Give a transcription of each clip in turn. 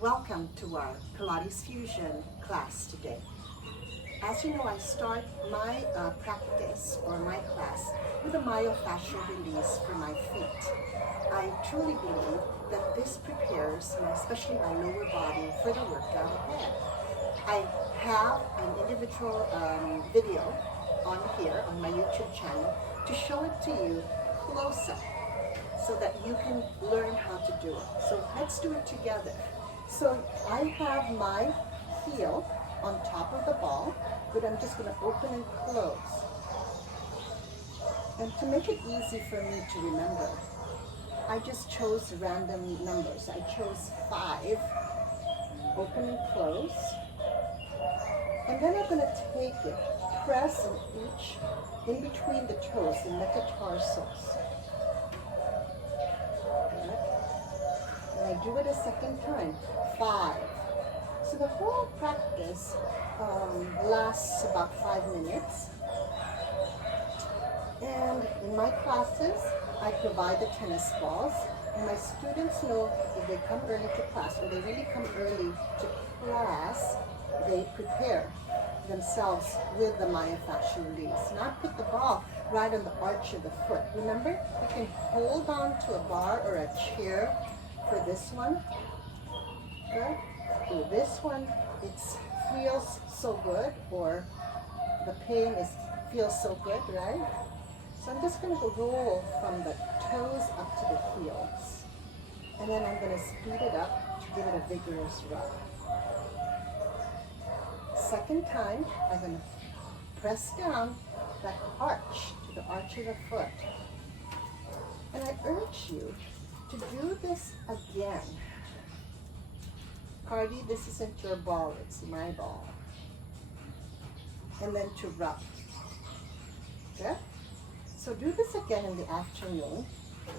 Welcome to our Pilates Fusion class today. As you know, I start my practice or my class with a myofascial release for my feet. I truly believe that this prepares, especially my lower body, for the workout ahead. I have an individual video on here on my YouTube channel to show it to you close up so that you can learn how to do it. So let's do it together. So I have my heel on top of the ball, but I'm just going to open and close. And to make it easy for me to remember, I just chose random numbers. I chose 5, open and close. And then I'm going to take it, press in between the toes, the metatarsals. And I do it a second time, 5. So the whole practice lasts about 5 minutes. And in my classes, I provide the tennis balls. And my students know if they come early to class, or they really come early to class, they prepare themselves with the myofascial release. And I put the ball right on the arch of the foot. Remember, you can hold on to a bar or a chair for this one. Good. For this one, it feels so good, or the pain feels so good, right? So I'm just going to roll from the toes up to the heels. And then I'm going to speed it up to give it a vigorous rub. Second time, I'm going to press down that arch to the arch of the foot. And I urge you to do this again. Cardi, this isn't your ball, it's my ball. And then to rub. Okay? So do this again in the afternoon.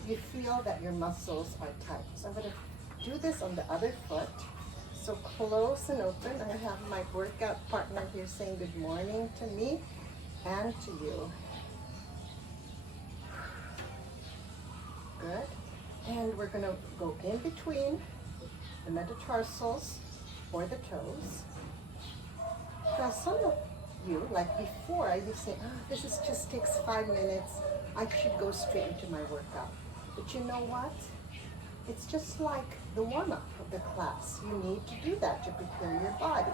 You feel that your muscles are tight. So I'm going to do this on the other foot. So close and open. I have my workout partner here saying good morning to me and to you. Good. And we're going to go in between the metatarsals or the toes. Now some of you, like before, I would say, this just takes 5 minutes. I should go straight into my workout. But you know what? It's just like the warm-up of the class. You need to do that to prepare your body.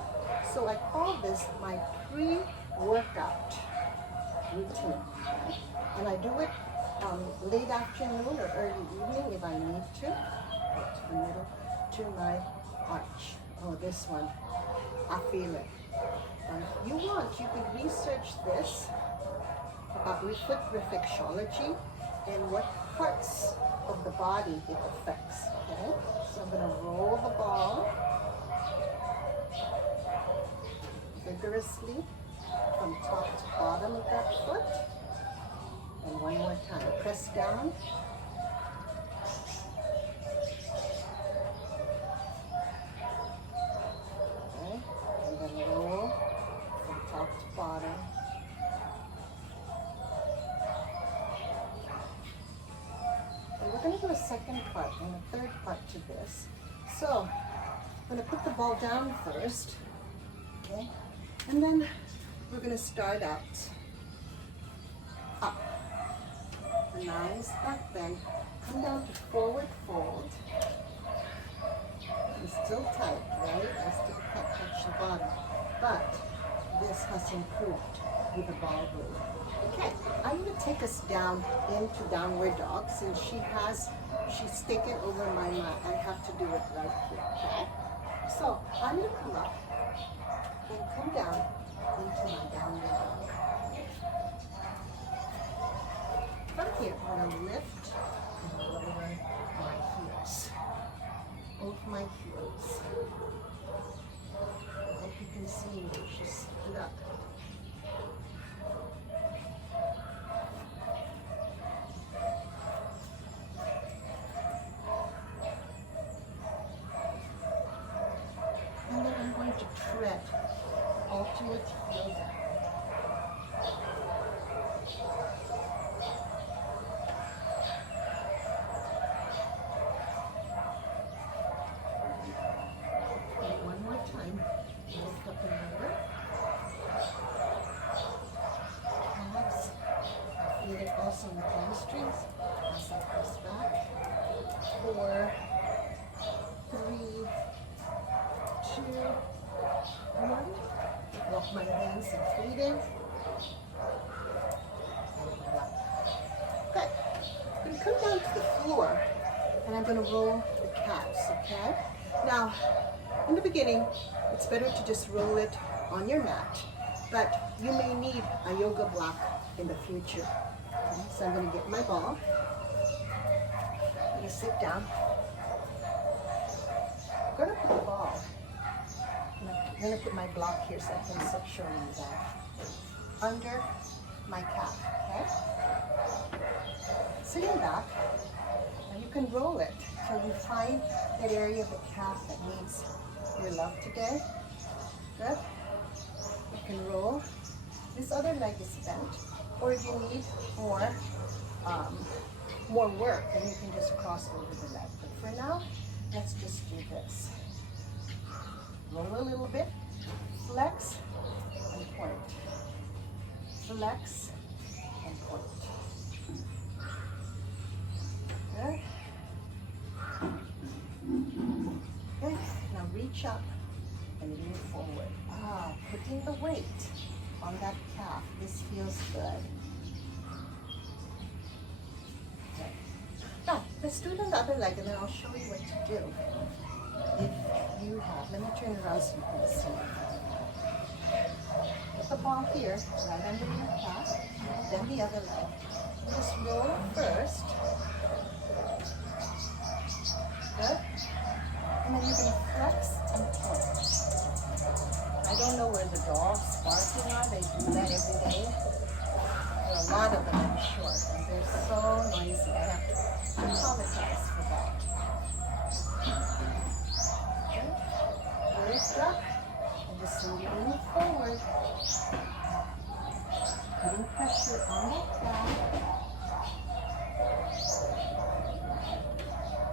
So I call this my pre-workout routine. And I do it late afternoon or early evening if I need to. Go to the middle, to my arch. Oh, this one, I feel it. If you want, you can research this about foot reflexology and what parts of the body it affects. Okay, so I'm going to roll the ball vigorously from top to bottom of that foot. And one more time, press down. Okay, and then roll from top to bottom. And we're going to do a second part and a third part to this. So I'm going to put the ball down first, okay, and then we're going to start out up. Nice back bend. Come down to forward fold. It's still tight, right? I still can't touch the bottom. But this has improved with the ball move. Okay, I'm going to take us down into downward dog. Since she's taken over my mat, I have to do it right here, okay? So I'm going to come up and come down into my downward dog. From here, I'm going to lift and lower my heels. Both my heels. I hope you can see me. Just split up. And then I'm going to tread alternate heel down. muscle in the hamstrings as I press back. 4, 3, 2, 1. Walk my hands and feet in. Good. I'm going to come down to the floor and I'm going to roll the calves, okay? Now, in the beginning, it's better to just roll it on your mat, but you may need a yoga block in the future. Okay? So I'm going to get my ball. I'm going to sit down. I'm going to put the ball. I'm going to put my block here so I can sit showing you that. Under my calf, okay? Sitting back, and you can roll it till you find that area of the calf that needs your love today. Good. You can roll. This other leg is bent, or if you need more work, then you can just cross over the leg. But for now, let's just do this. Roll a little bit, flex, and point. Flex, and point. Good. Okay, now reach up and lean forward. Putting the weight on that calf. This feels good. Okay. Now, let's do it on the other leg and then I'll show you what to do. If you have, let me turn around so you can see. Put the ball here, right under your calf, then the other leg. Just roll first. Good. And then you're going to flex and point. I don't know where the dogs barking are. They do that every day. There are a lot of them, I'm sure. And they're so noisy. I have to apologize for that. Okay. Lift up and just lean forward. Putting pressure on that back.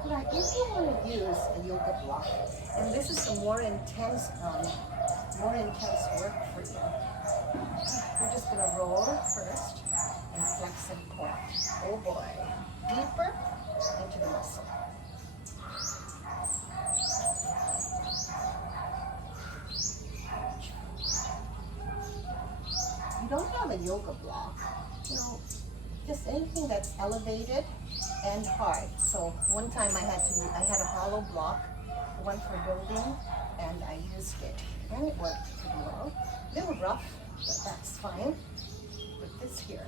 Now, if you want to use a yoga block, and this is some more intense work for you, we're just going to roll first and flex and point. Oh boy, deeper into the muscle. You don't have a yoga block, just anything that's elevated and hard. So one time I had a hollow block, one for building, and I used it, and it worked pretty well. A little rough, but that's fine. Put this here.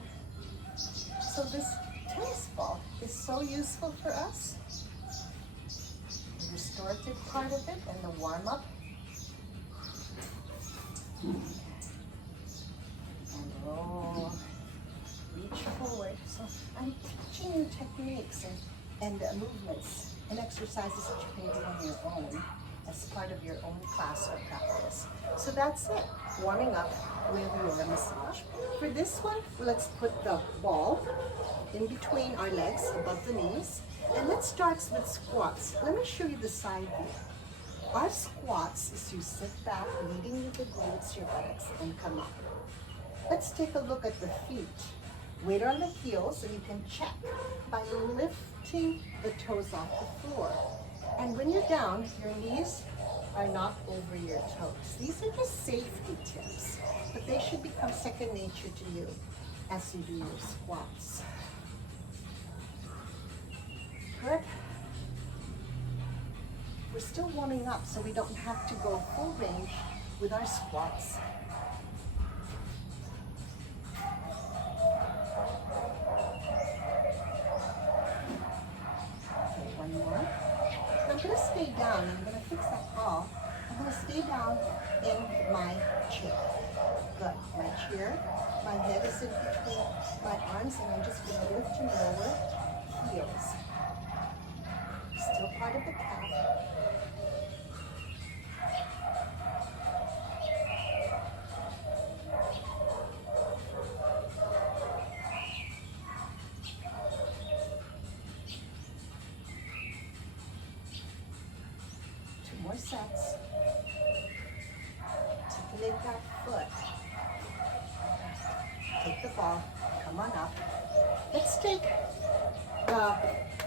So this tennis ball is so useful for us. The restorative part of it and the warm-up. And roll. Reach forward. So I'm teaching you techniques and movements and exercises that you can do on your own as part of your own class or practice. So that's it, warming up with your massage. For this one, let's put the ball in between our legs, above the knees, and let's start with squats. Let me show you the side view. Our squats is you sit back, leading with the glutes, your buttocks, and come up. Let's take a look at the feet. Weight on the heels, so you can check by lifting the toes off the floor. And when you're down, your knees are not over your toes. These are just safety tips, but they should become second nature to you as you do your squats. Good. We're still warming up, so we don't have to go full range with our squats. One more. I'm going to stay down. I'm going to fix that ball. I'm going to stay down in my chair. Good. My chair. My head is in between my arms, and I'm just going to lift and lower heels. Still part of the calf. More sets. Articulate that foot. Take the ball, come Come on up. Let's take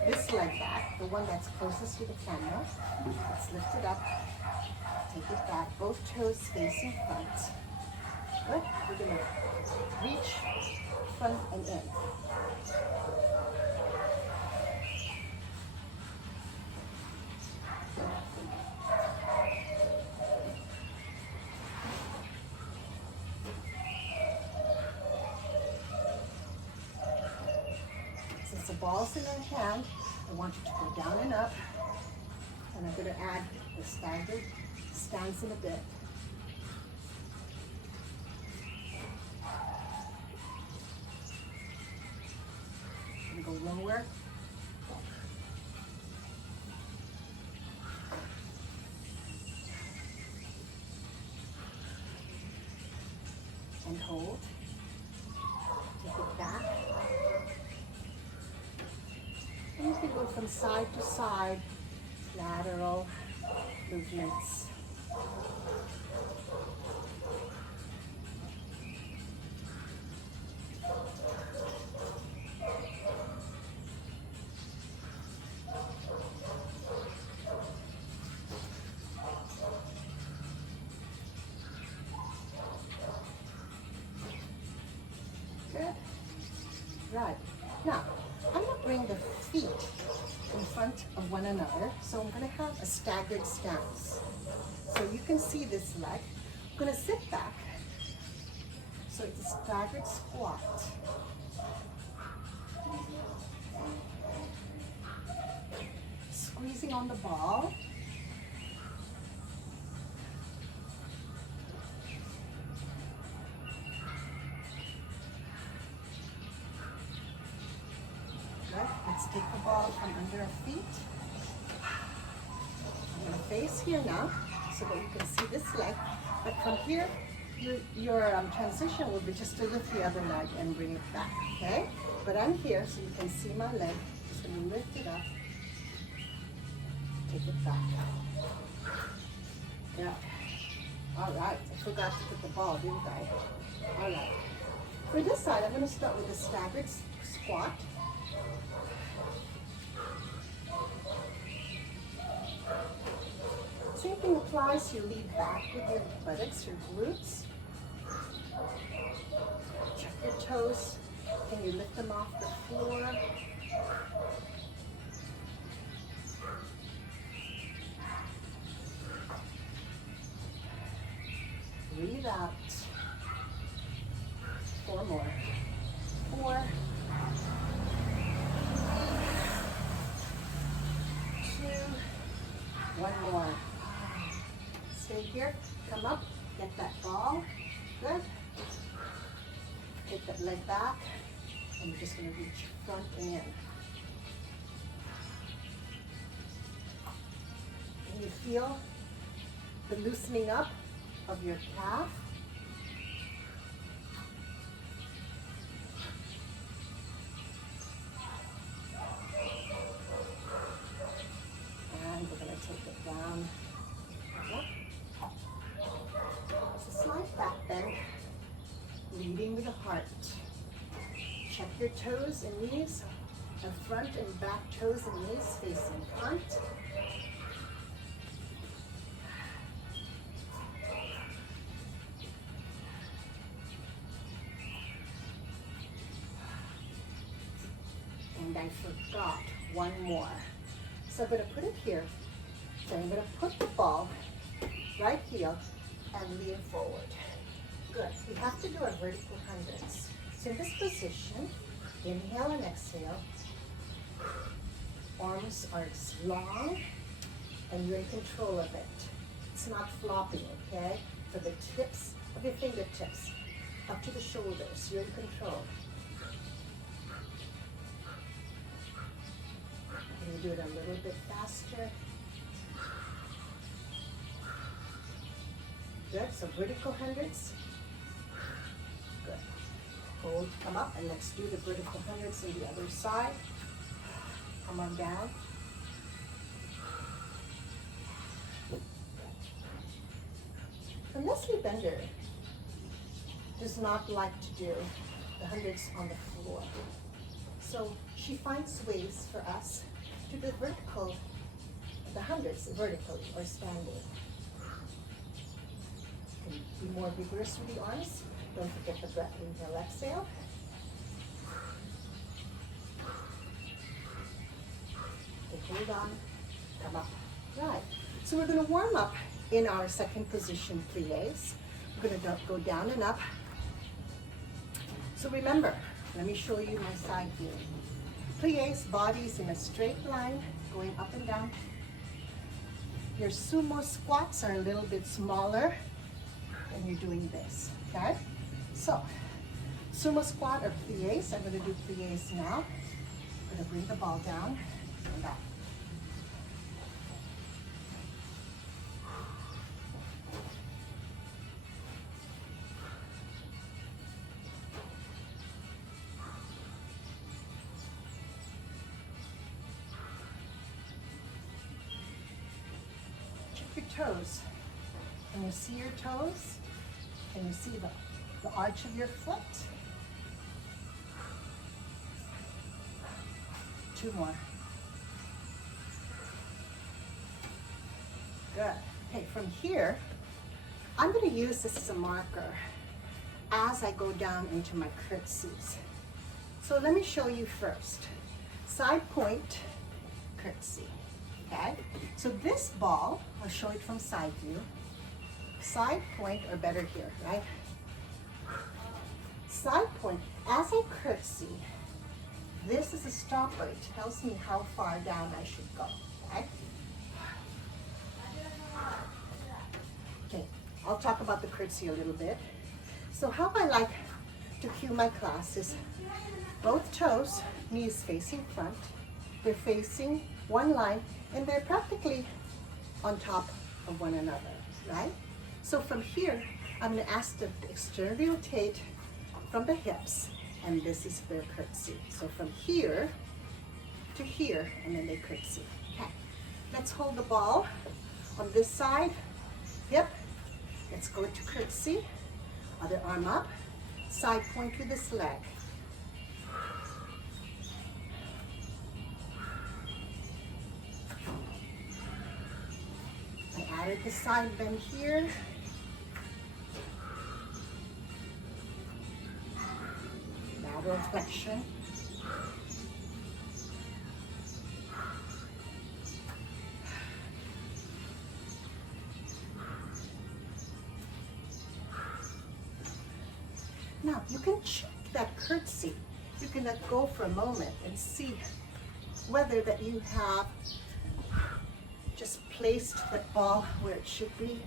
this leg back, the one that's closest to the camera. Let's lift it up. Take it back. Both toes facing front. Good. We're going to reach front and in. Since the ball's in our hand, I want you to go down and up. And I'm going to add the staggered stance in a bit. I'm going to go lower. And hold. Take it back. And you can go from side to side, lateral movements. Good. Right. Now, I'm going to bring the feet in front of one another. So I'm going to have a staggered stance. So you can see this leg. I'm going to sit back. So it's a staggered squat. Squeezing on the ball. Let's take the ball from under our feet. I'm going to face here now so that you can see this leg. But from here, your transition will be just to lift the other leg and bring it back, okay? But I'm here so you can see my leg. Just going to lift it up. Take it back. Yeah. All right. I forgot to put the ball, didn't I? All right. For this side, I'm going to start with a staggered squat. Same thing applies. You lean back with your buttocks, your glutes. Check your toes. Can you lift them off the floor? Breathe out. 4 more. 4. 2. 1 more. Stay here, come up, get that ball, good. Take that leg back, and you're just going to reach front and in. Can you feel the loosening up of your calf? And we're going to take it down. Back bend, leading with the heart. Check your toes and knees, the front and back toes and knees facing front. And I forgot one more. So I'm going to put it here. So I'm going to put the ball right heel and lean forward. Good. We have to do our vertical hundreds. So in this position, inhale and exhale. Arms are long and you're in control of it. It's not flopping, okay? For the tips of your fingertips up to the shoulders, you're in control. Can you do it a little bit faster? Good. So vertical hundreds. Good. Hold, come up, and let's do the vertical hundreds on the other side. Come on down. And Leslie Bender does not like to do the hundreds on the floor. So she finds ways for us to do the hundreds vertically or standing. You can be more vigorous with the arms. Don't forget the breath. Inhale, exhale. Okay, hold on. Come up. Right. So we're going to warm up in our second position, plies. We're going to go down and up. So remember, let me show you my side view. Plies, bodies in a straight line, going up and down. Your sumo squats are a little bit smaller, and you're doing this, okay? So, sumo squat or plies. I'm going to do plies now. I'm going to bring the ball down and up. Toes. Can you see your toes? Can you see the arch of your foot? 2 more. Good. Okay, from here, I'm going to use this as a marker as I go down into my curtsies. So let me show you first. Side point, curtsy. Okay, so this ball, I'll show it from side view. Side point, or better here, right? Side point, as I curtsy, this is a stopper. It tells me how far down I should go, okay? Okay, I'll talk about the curtsy a little bit. So how I like to cue my class is both toes, knees facing front, they're facing one line, and they're practically on top of one another, right? So from here, I'm going to ask them to externally rotate from the hips, and this is their curtsy. So from here to here, and then they curtsy. Okay, let's hold the ball on this side, hip. Let's go to curtsy, other arm up, side point with this leg. Added the side bend here. Lateral flexion. Now you can check that curtsy. You can let go for a moment and see whether that you have just placed the ball where it should be.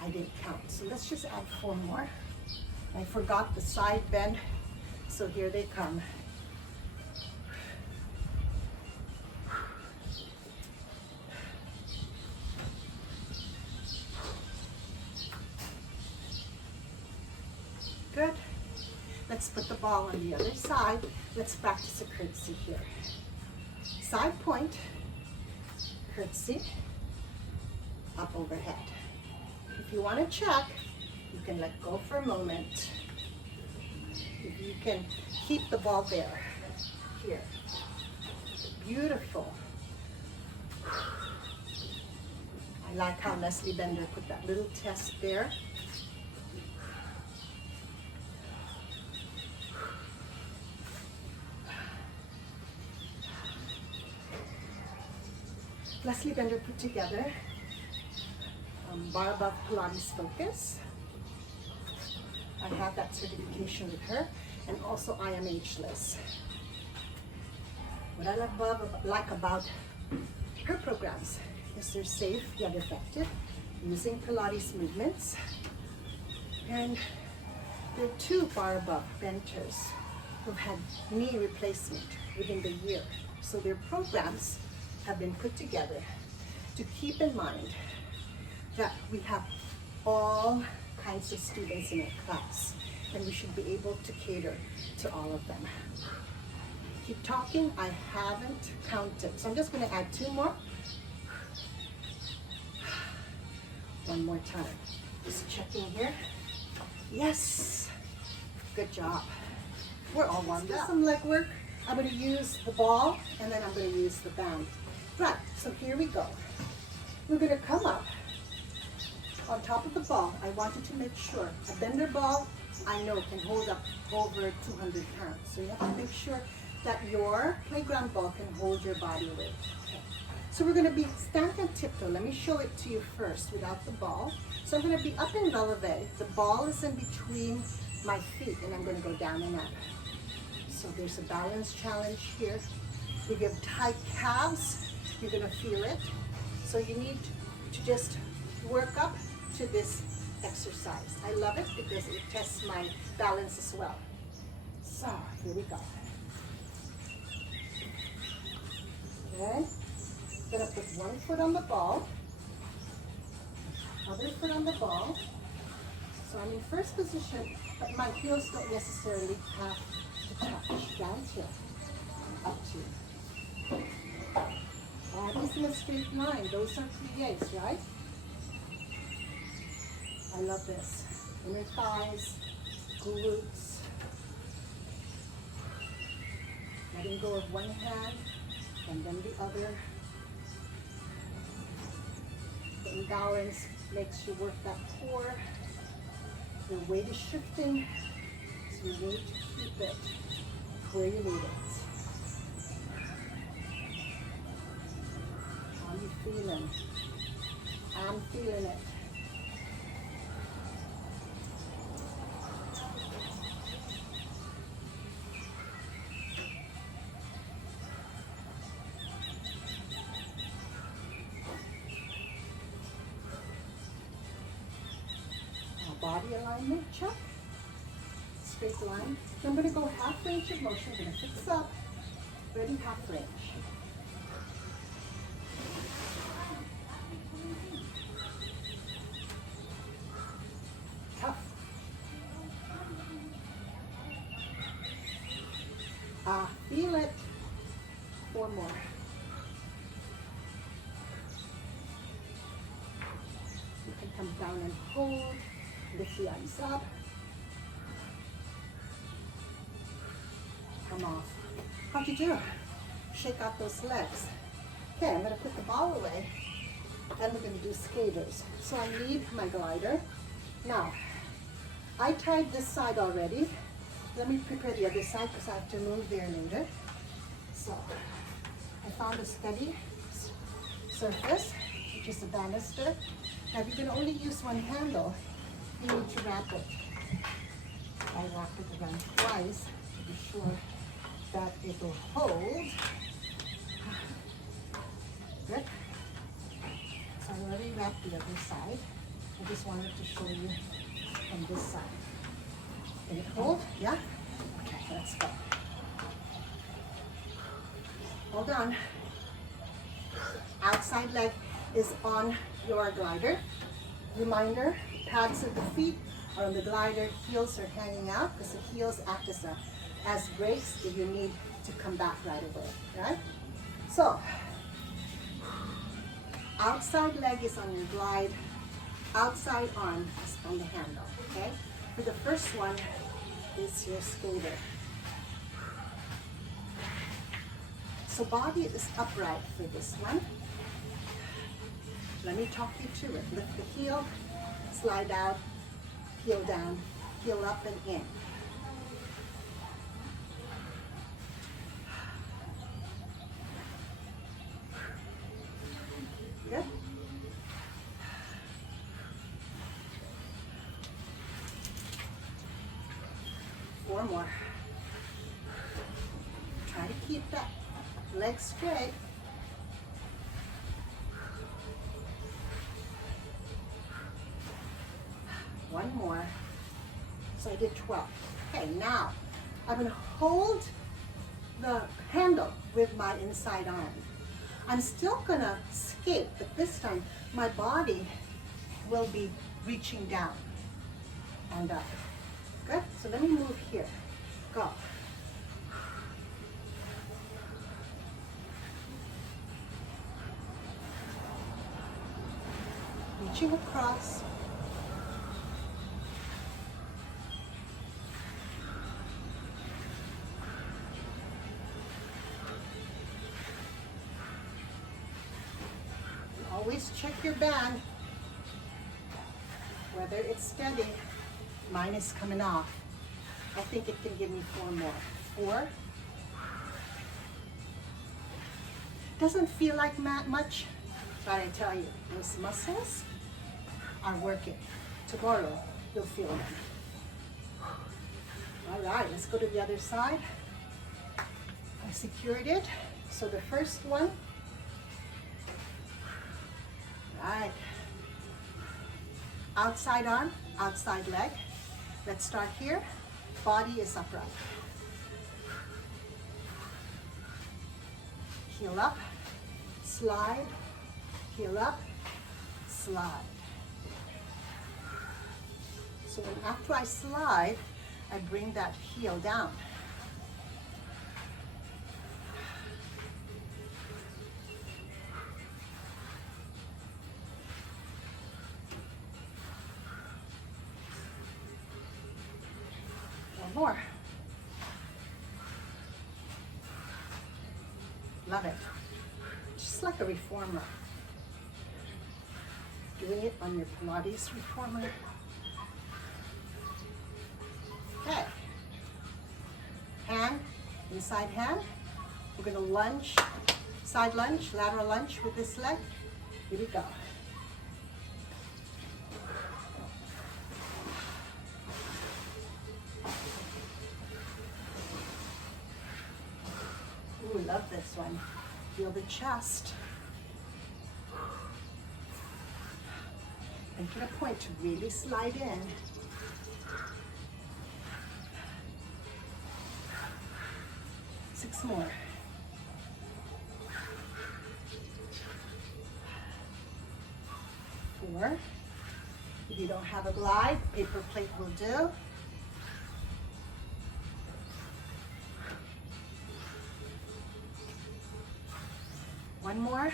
I didn't count, so let's just add 4 more. I forgot the side bend, so here they come. Good. Let's put the ball on the other side. Let's practice a curtsy here. Side point, curtsy, up overhead. If you want to check, you can let go for a moment. If you can keep the ball there, here. Beautiful. I like how Leslie Bender put that little test there. Leslie Bender put together Bar Above Pilates Focus. I have that certification with her, and also I am ageless. What I like about her programs is they're safe yet effective, using Pilates movements, and there are 2 Bar Above benders who've had knee replacement within the year. So their programs have been put together to keep in mind that we have all kinds of students in our class, and we should be able to cater to all of them. Keep talking, I haven't counted. So I'm just going to add 2 more. One more time. Just checking here. Yes. Good job. We're all warmed up. Some leg work. I'm going to use the ball and then I'm going to use the band. Right, so here we go. We're going to come up on top of the ball. I want you to make sure a bender ball, I know, can hold up over 200 pounds. So you have to make sure that your playground ball can hold your body weight. Okay. So we're going to be stand on tiptoe. Let me show it to you first without the ball. So I'm going to be up in releve. The ball is in between my feet and I'm going to go down and up. So there's a balance challenge here. We give tight calves. You're going to feel it. So you need to just work up to this exercise. I love it because it tests my balance as well. So here we go. Okay. Gonna put one foot on the ball, other foot on the ball. So I'm in first position, but my heels don't necessarily have to touch. Down here, up to. Bodies in a straight line. Those are plies, right? I love this. Inner thighs, glutes. Letting go of one hand and then the other. The imbalance makes you work that core. Your weight is shifting, so you need to keep it where you need it. How are you feeling? I'm feeling it. Body alignment, check. Straight line. So I'm going to go half range of motion. I'm going to fix up. Ready, half range. Tough. Feel it. 4 more. You can come down and hold. Lift the arms up. Come off. How'd you do? Shake out those legs. Okay, I'm going to put the ball away and we're going to do skaters. So I need my glider. Now, I tied this side already. Let me prepare the other side because I have to move there later. So, I found a steady surface, which is a banister. Now, if you're going to only use one handle, you need to wrap it. I wrap it around twice to be sure that it will hold. Good. So I already wrapped the other side. I just wanted to show you from this side. Can it hold? Yeah? Okay, let's go. Hold on. Outside leg is on your glider. Reminder, pads of the feet are on the glider, heels are hanging out because the heels act as brakes if you need to come back right away, right? So, outside leg is on your glide, outside arm is on the handle, okay? For the first one is your skater. So body is upright for this one. Let me talk you through it. Lift the heel, slide out, heel down, heel up and in. Good. Four more. Try to keep that leg straight. One more. So I did 12. Okay, now I'm going to hold the handle with my inside arm. I'm still going to skate, but this time my body will be reaching down and up. Good? So let me move here. Go. reaching across. Always check your band, whether it's steady. Mine is coming off. I think it can give me 4 more. 4. Doesn't feel like much, but I tell you, those muscles are working. Tomorrow, you'll feel them. All right, let's go to the other side. I secured it. So the first one, right. Outside arm, outside leg. Let's start here. Body is upright. Heel up, slide, heel up, slide. So when after I slide, I bring that heel down. One more. Love it. Just like a reformer. Doing it on your Pilates reformer. Okay. Hand, inside hand. We're going to lunge, side lunge, lateral lunge with this leg. Here we go. Ooh, love this one. Feel the chest. Make it a point to really slide in. Six more. 4. If you don't have a glide, paper plate will do. One more.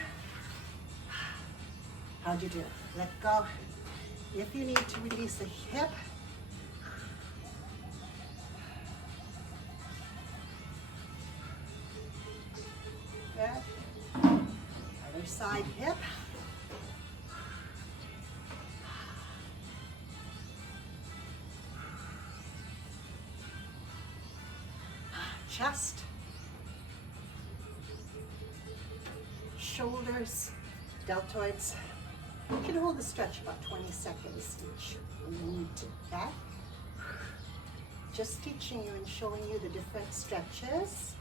How'd you do? Let go. If you need to release the hip, good. Other side hip. Chest. Shoulders, deltoids. You can hold the stretch about 20 seconds each when you need to, okay? Just teaching you and showing you the different stretches.